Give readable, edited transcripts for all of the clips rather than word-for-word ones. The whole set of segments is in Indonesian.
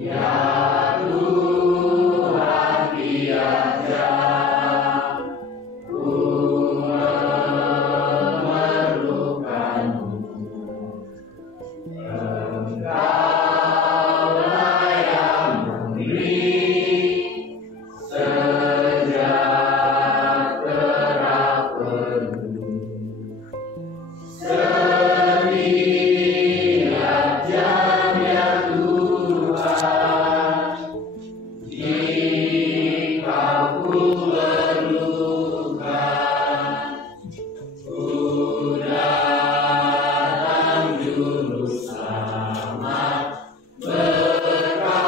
Ya Tuhan tiada ku memerlukanmu, Engkaulah yang memberi sejahtera penuh. Setiap jam ya Tuhan, jika ku perlukan, ku datang juru selamat, berkatilah.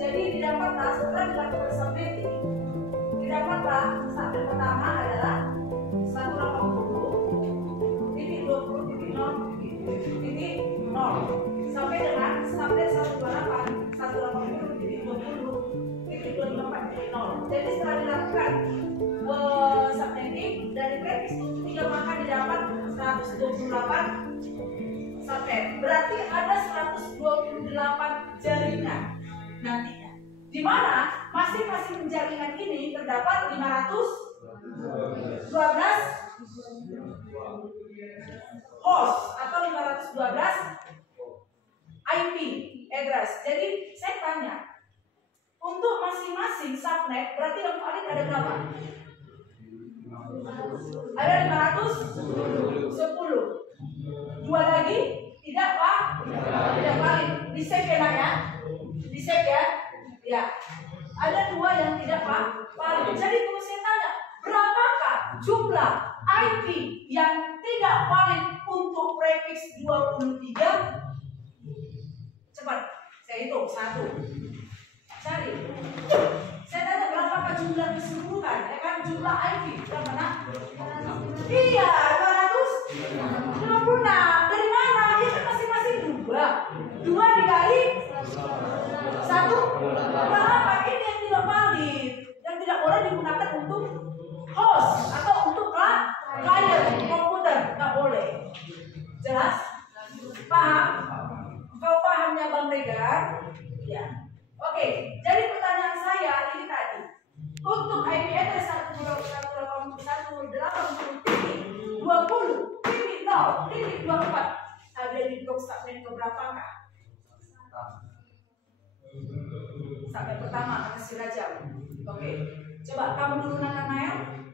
Jadi didapatlah setelah dilakukan subnetting, didapatlah subnet pertama adalah 180.20.0.0 sampai dengan subnet 180.20.20.0. Jadi setelah dilakukan subnetting dari prefiks 3 maka didapat 128 subnet. Berarti ada 128 jaringan nantinya, di mana masing-masing jaringan ini terdapat 512 host atau 512 IP address. Jadi saya tanya, untuk masing-masing subnet berarti yang valid ada berapa? Ada 510. Dua lagi tidak Pak? Tidak valid. Di save ya, ya? Di save ya? Ya. Ada 2 yang tidak valid. Jadi kalau saya tanya, berapakah jumlah IP yang tidak valid untuk prefiks 23? Cepat, saya hitung 1. Cari. Saya tanya berapakah jumlah keseluruhan? Ya kan jumlah IP berapa nak? Iya, 256. Dari mana? Ya kan masing-masing 2 dikali 1 berapa? Ini yang tidak valid, yang tidak boleh digunakan untuk host atau untuk client komputer, nggak boleh. Jelas? Paham? Kau pahamnya Bang Regar? Ya. Oke, jadi pertanyaan saya ini tadi, untuk IP address 180.20.0.24 ada di blok subnet keberapakah? Subnet pertama kata si Raja. Oke, coba kamu dulu Nathanael.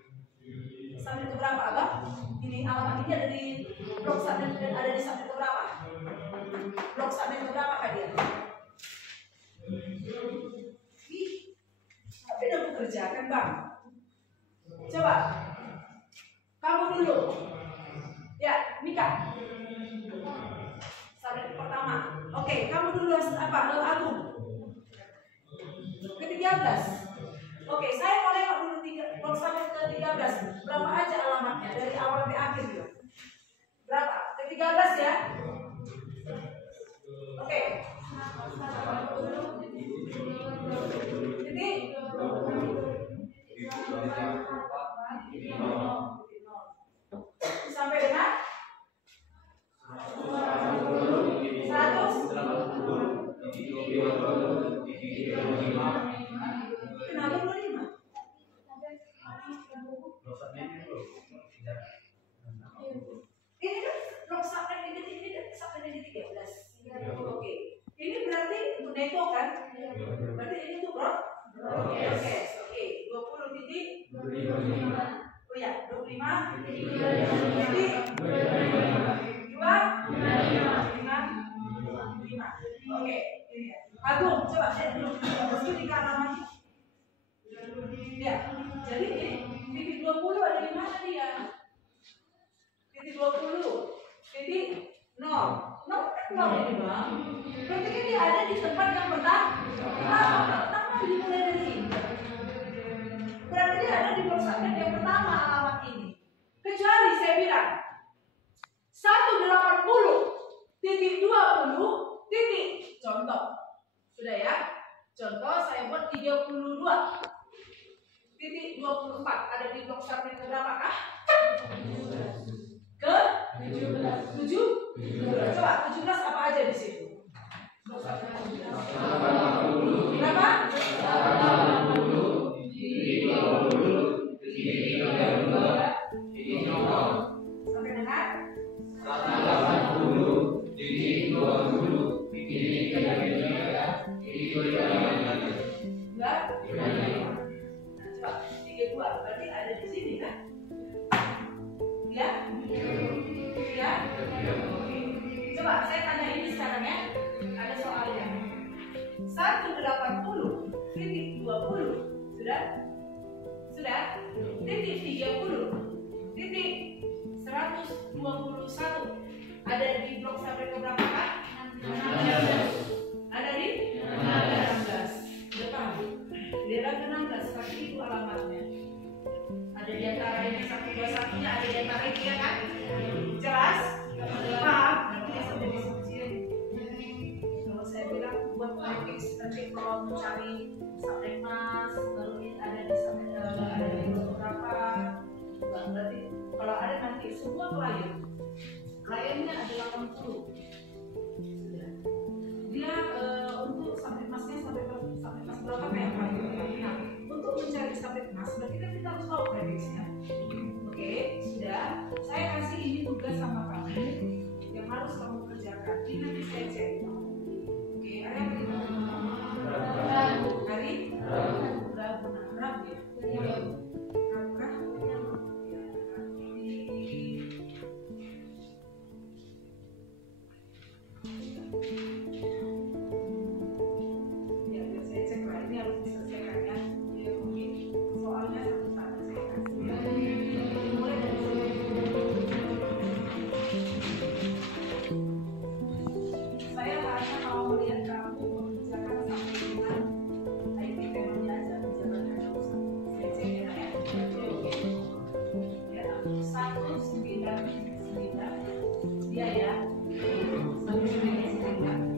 Subnet keberapa Abang? Ini alamat ini ada di blok subnet dan ada di subnet keberapa? Blok subnet keberapa kah dia? Tapi udah bekerja kan Bang? Coba kamu dulu. Ya, Mika. Subnet pertama. Oke, kamu dulu apa? Agung. Ke-13. Oke, saya mau lewat dulu blok subnet ke-13. Berapa aja alamatnya dari awal sampai akhir ya? Berapa? Ke-13 ya? Oke. Jadi sampai dengan 100. Kenapa 25? Ini kan blok subnet ini coba segitiga halaman. Ya, jadi titik 20 ada di mana dia? Titik 20, titik 0. 0 kan 0 ini bang. Berarti kan dia ada di tempat yang pertama dimulai dari sini. Berarti dia ada di blok subnet yang pertama alamat ini. Kecuali saya bilang 180 titik 20 titik contoh. Sudah ya? Contoh saya buat 32 titik 24 ada di blok subnet berapakah? Ke 17. Coba 17 apa aja di situ? Berapa? 80 titik 20 titik 32 sampai dengan 180 titik 20 titik 33 titik 25. enggak? Nah, coba 32 berarti ada di sini kan? Ya? Ya? Oke. Coba saya tanya ini sekarang ya. Ada soalnya. 180 titik 20 sudah? Sudah? Titik 30 titik 121 ada di blok sampai ke berapa kah? 16. Ada di 16. Sudah paham? Dia lagi 16 tapi itu alamatnya. Ada di antara ini 121 nya, ada di antara ini ya kan? Jelas? Paham? Nanti dia sampai diskusiin. Kalau saya bilang buat prefix nanti kalau mencari subjek mas, lalu ini ada di ada di beberapa. Berarti kalau ada nanti semua kliennya ada 80. Sudah. Dia untuk subjek masnya sampai mas berapa kayak apa? Nah, untuk mencari subjek mas berarti kan kita harus tahu prefixnya. Oke, sudah. Saya kasih ini tugas sama kamu yang harus kamu kerjakan. Ini nanti saya cek. Oke, ada yang kita hari Rabu ya. Ya, saya cek lah ini harus diselesaikan ya. Soalnya satu-satu saya kasih. Mulai dari saya hanya mau melihat kamu mengerjakan sampai dengan IP temanya aja, jangan ada usaha. Saya cek ya. Ya, 199 dia ya. 199.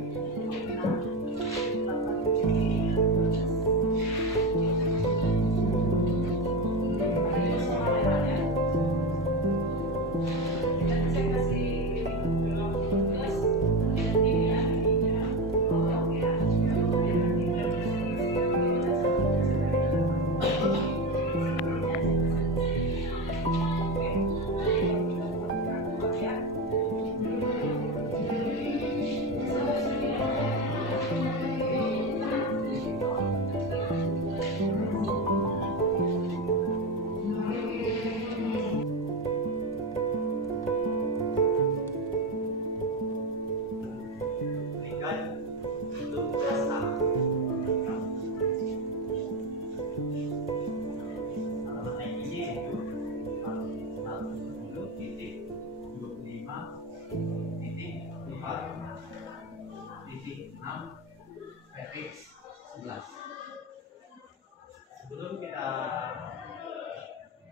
Sebelum kita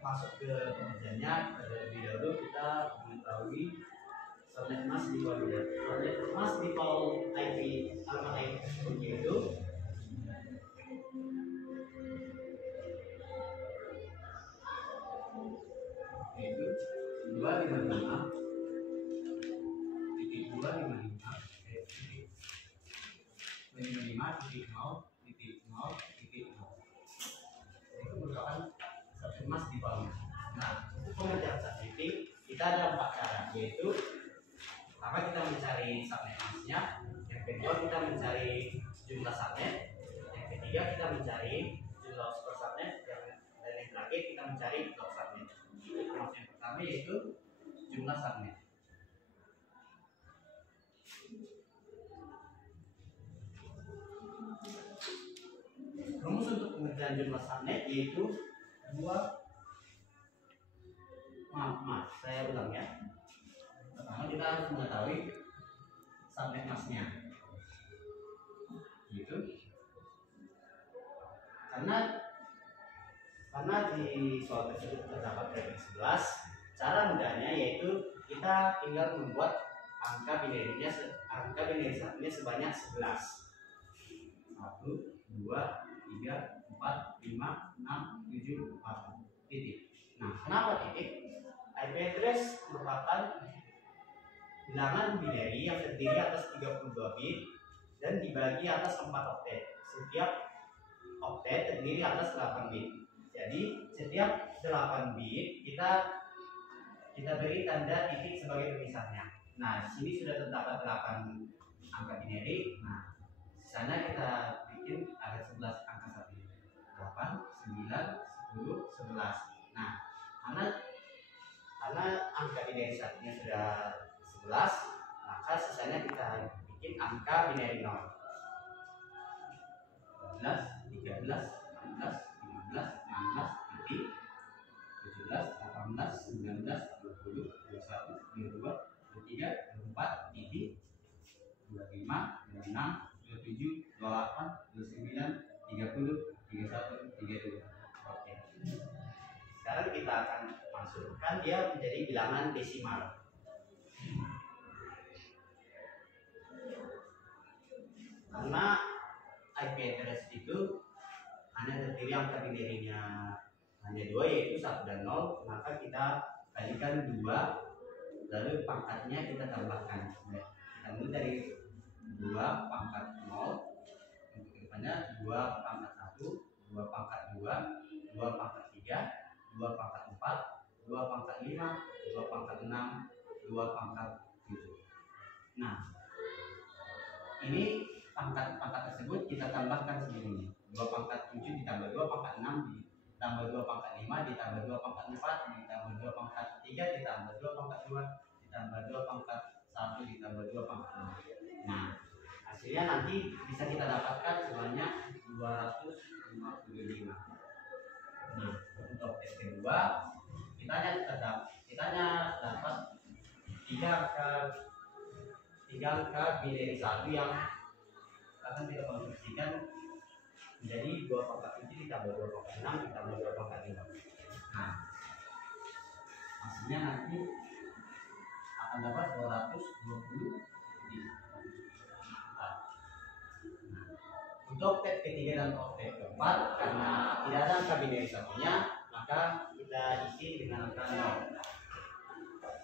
masuk ke pengerjaannya, terlebih dahulu kita mengetahui subnet mas di bawah dia. Subnet mas di bawah IP alamat IP Facebooknya itu itu 255 titik 255 titik 0 titik 0 titik 0 itu merupakan subnet mas di bawah. Nah, untuk pengerjaan subnetting kita ada 4 cara, yaitu pertama kita mencari subnet masnya, yang kedua kita mencari jumlah subnet, yang ketiga kita mencari jumlah super subnet, dan yang terakhir kita mencari blok subnet. Yang pertama yaitu jumlah subnet. dan jumlah subnet yaitu saya ulang ya. Pertama kita harus mengetahui subnet masknya, gitu. Karena di soal tersebut terdapat tebel 11, cara mudahnya yaitu kita tinggal membuat angka binary satunya sebanyak 11. 1, 2, 3, 4, 5, 6, 7, 8 titik. Nah, kenapa titik? IP address merupakan bilangan binary yang terdiri atas 32 bit dan dibagi atas 4 oktet. Setiap oktet terdiri atas 8 bit. Jadi setiap 8 bit kita beri tanda titik sebagai pemisahnya. Nah, di sini sudah terdapat 8 angka binary. Nah, sisanya kita bikin ada 11 angka satu. 8, 9, 10, 11. Nah, karena angka binary satunya sudah 11, maka sisanya kita bikin angka binary 0. 12, 13, 14, 15, 16, titik, 17, 18, 19, 20, 21, 22, 23, 24, titik, 25, 26, 27, 28, 29, 30, 31, 32. Oke. Sekarang kita akan masukkan dia menjadi bilangan desimal. Karena IP address itu hanya terdiri angka binary-nya hanya 2, yaitu 1 dan 0, maka kita kalikan 2, lalu pangkatnya kita tambahkan. Kita mulai dari 2 pangkat 0, untuk kedepannya 2 pangkat 1, 2 pangkat 2, 2 pangkat 3, 2 pangkat 4, 2 pangkat 5, 2 pangkat 6, 2 pangkat 7. Nah, ini pangkat-pangkat tersebut kita tambahkan sendiri. 2 pangkat 7 ditambah 2 pangkat 6 ditambah 2 pangkat 5 ditambah 2 pangkat 4 ditambah 2 pangkat 3 ditambah 2 pangkat 2 ditambah 2 pangkat 1 ditambah 2 pangkat 6. Nah, hasilnya nanti bisa kita dapatkan sebanyak 255. Nah, untuk tes kedua kita hanya dapat 3 angka binary 1 yang akan kita konstruksikan menjadi 2 pangkat 7 ditambah 2 pangkat 6 ditambah 2 pangkat 5. Nah, hasilnya nanti akan dapat 220. Nah, untuk tab ketiga dan tab keempat, karena tidak ada angka binary satunya, maka kita isi dengan angka 0. Tab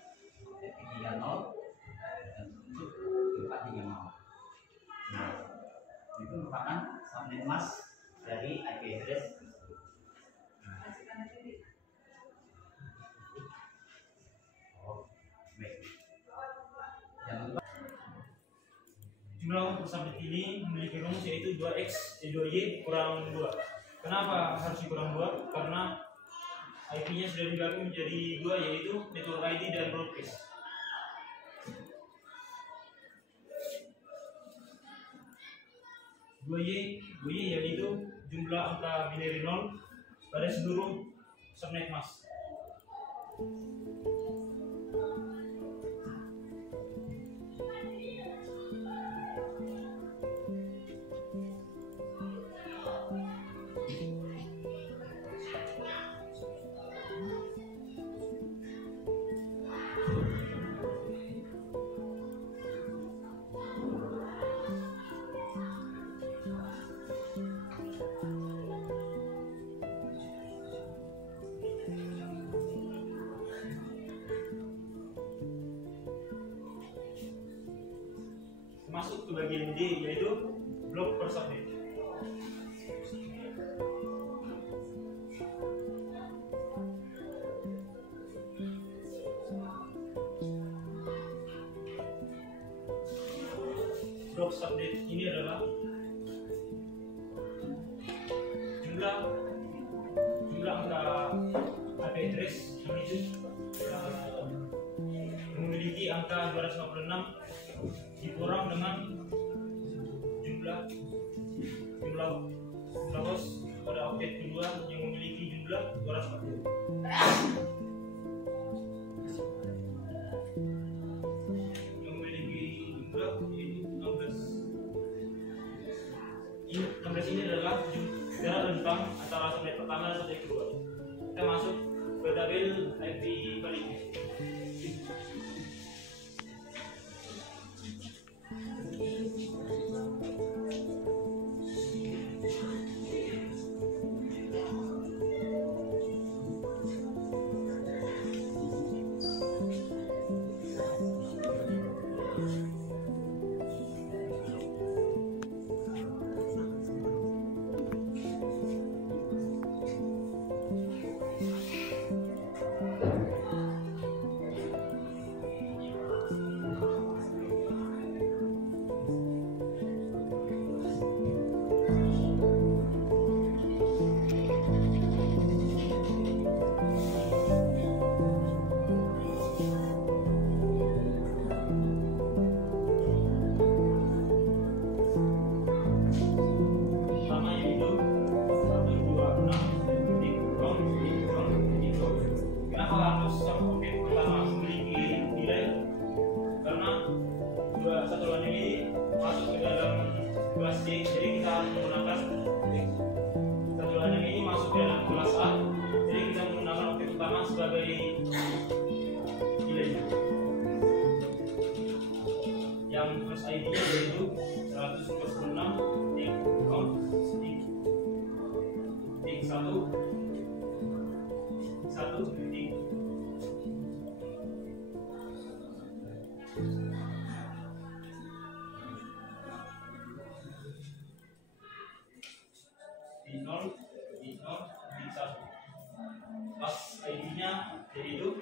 ketiga 0 dan untuk keempat juga 0. Nah, itu merupakan subnet mask dari IP address. Jumlah untuk subnet ini memiliki rumus yaitu 2y kurang 2. Kenapa harus dikurang 2? Karena IP-nya sudah dibagi menjadi 2, yaitu network ID dan broadcast. Y yaitu jumlah angka binary 0 pada seluruh subnet mask. Masuk ke bagian D, yaitu blok per subnet. Blok subnet ini adalah jumlah angka IP address itu memiliki angka 256 dikurang dengan jumlah host pada objek kedua. Kita masuk ke tabel IP baliknya. Pas ID-nya jadi itu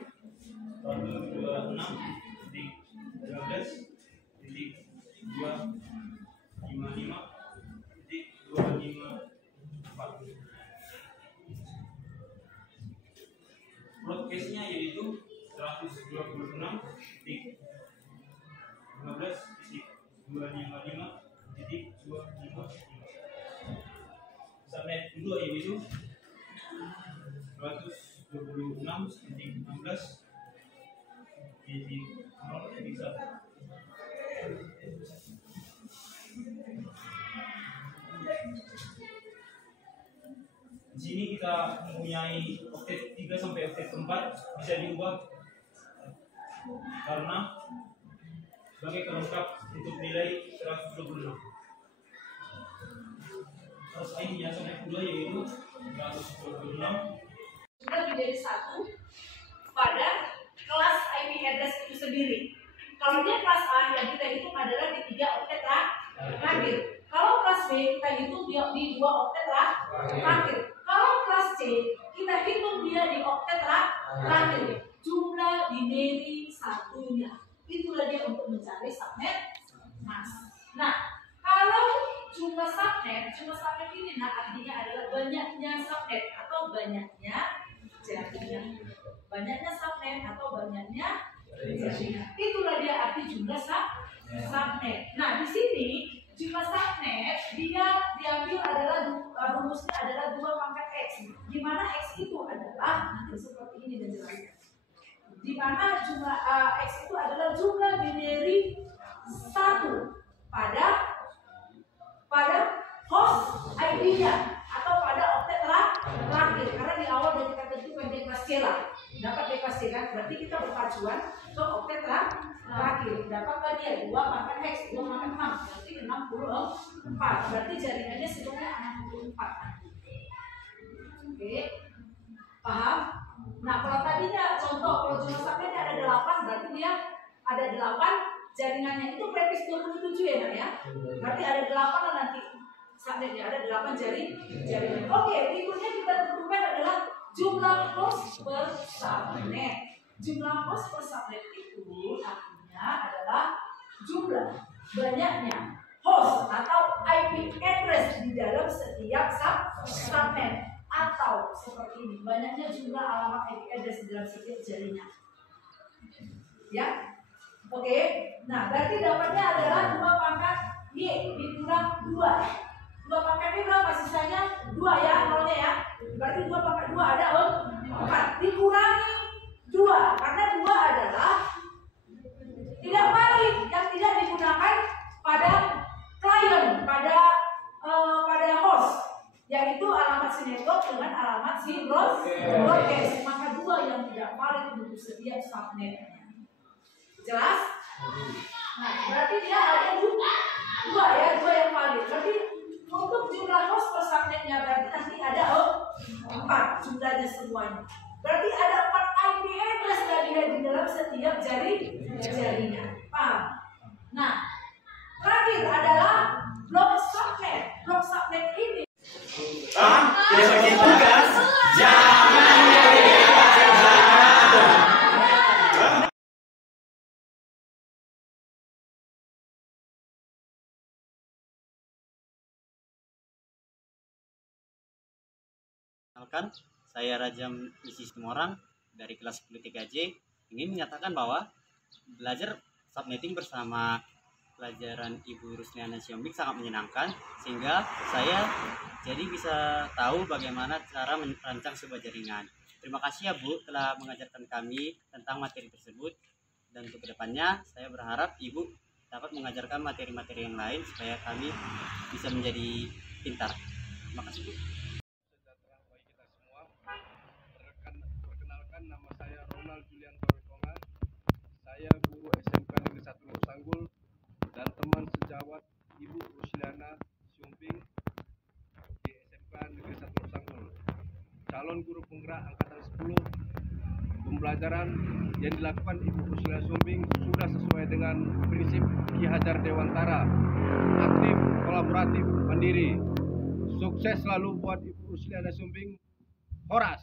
126.13.255.254. Broadcast-nya yaitu 126.15.255.255. Subnet kedua yaitu 126.16.0.1. Di sini kita mempunyai oktet 3 sampai oktet 4 bisa diubah karena sebagai pelengkap untuk nilai 126. Terus ini yang subnet kedua yaitu 126 sudah menjadi satu pada kelas IP address itu sendiri. Kalau dia kelas A, yang kita hitung adalah di 3 oktet terakhir. Kalau kelas B, kita hitung dia di 2 oktet terakhir. Kalau kelas C, kita hitung dia di oktet terakhir. Jumlah binary satunya. Itulah dia untuk mencari subnet mask. Nah, kalau jumlah subnet ini artinya adalah banyaknya subnet atau banyaknya jaringan. Banyaknya subnet atau banyaknya jaringan. Itulah dia arti jumlah subnet. Nah, di sini jumlah subnet dia diambil adalah rumusnya adalah 2 pangkat X. Di mana X itu adalah nanti seperti ini dan jelaskan. Di mana jumlah X itu adalah jumlah binary 1 pada host ID-nya atau pada oktet terakhir. Karena di awal dari kita tentukan dia kelas C lah. Dapat dia kelas C kan? Berarti kita berpacuan ke oktet terakhir. Dapatlah dia 2 pangkat X, 2 pangkat 6. Berarti 64. Berarti jaringannya sebenarnya 64. Oke. Paham? Nah, kalau tadinya contoh kalau jumlah subnetnya ada 8, berarti dia ada 8 jaringannya itu prepis 27 ya Nak ya. Berarti ada 8 lah nanti subnetnya, ada 8 jaringan. Oke, berikutnya kita tentukan adalah jumlah host per subnet. Jumlah host per subnet itu artinya adalah jumlah banyaknya host atau IP address di dalam setiap subnet. Atau seperti ini, banyaknya jumlah alamat IP address di dalam setiap jaringan. Ya, oke. Nah, berarti dapatnya adalah 2 pangkat Y dikurang 2. 2 pangkatnya berapa? Sisanya 2 ya, nolnya ya. Berarti 2 pangkat 2 ada 4. Dikurangi 2, karena 2 adalah tidak valid yang tidak digunakan pada klien, pada host, yaitu alamat sinetron dengan alamat si broadcast. Maka dua yang tidak valid untuk setiap subnetnya. Jelas? Nah, berarti dia ada dua yang valid. Berarti untuk jumlah host per subnetnya berarti nanti ada 4 jumlahnya semuanya. Berarti ada 4 IP address di dalam setiap jaringan. Paham? Nah, terakhir adalah blok subnet. Blok subnet ini Tidak bagian tugas. Perkenalkan, saya Raja Misi Semorang dari kelas 10 3J ingin menyatakan bahwa belajar subnetting bersama pelajaran Ibu Rusliana Siombing sangat menyenangkan, sehingga saya jadi bisa tahu bagaimana cara merancang sebuah jaringan. Terima kasih ya Bu telah mengajarkan kami tentang materi tersebut, dan untuk kedepannya saya berharap Ibu dapat mengajarkan materi-materi yang lain supaya kami bisa menjadi pintar. Terima kasih Bu. Perkenalkan, nama saya Ronald Julian Pawitonga. Saya guru SMK Negeri 1 Sanggul dan teman sejawat Ibu Rusliana Siombing di SMK Negeri 1 Sanggul. Calon guru penggerak angkatan 10. Pembelajaran yang dilakukan Ibu Rusliana Siombing sudah sesuai dengan prinsip Ki Hajar Dewantara, aktif, kolaboratif, mandiri. Sukses selalu buat Ibu Rusliana Siombing. Horas.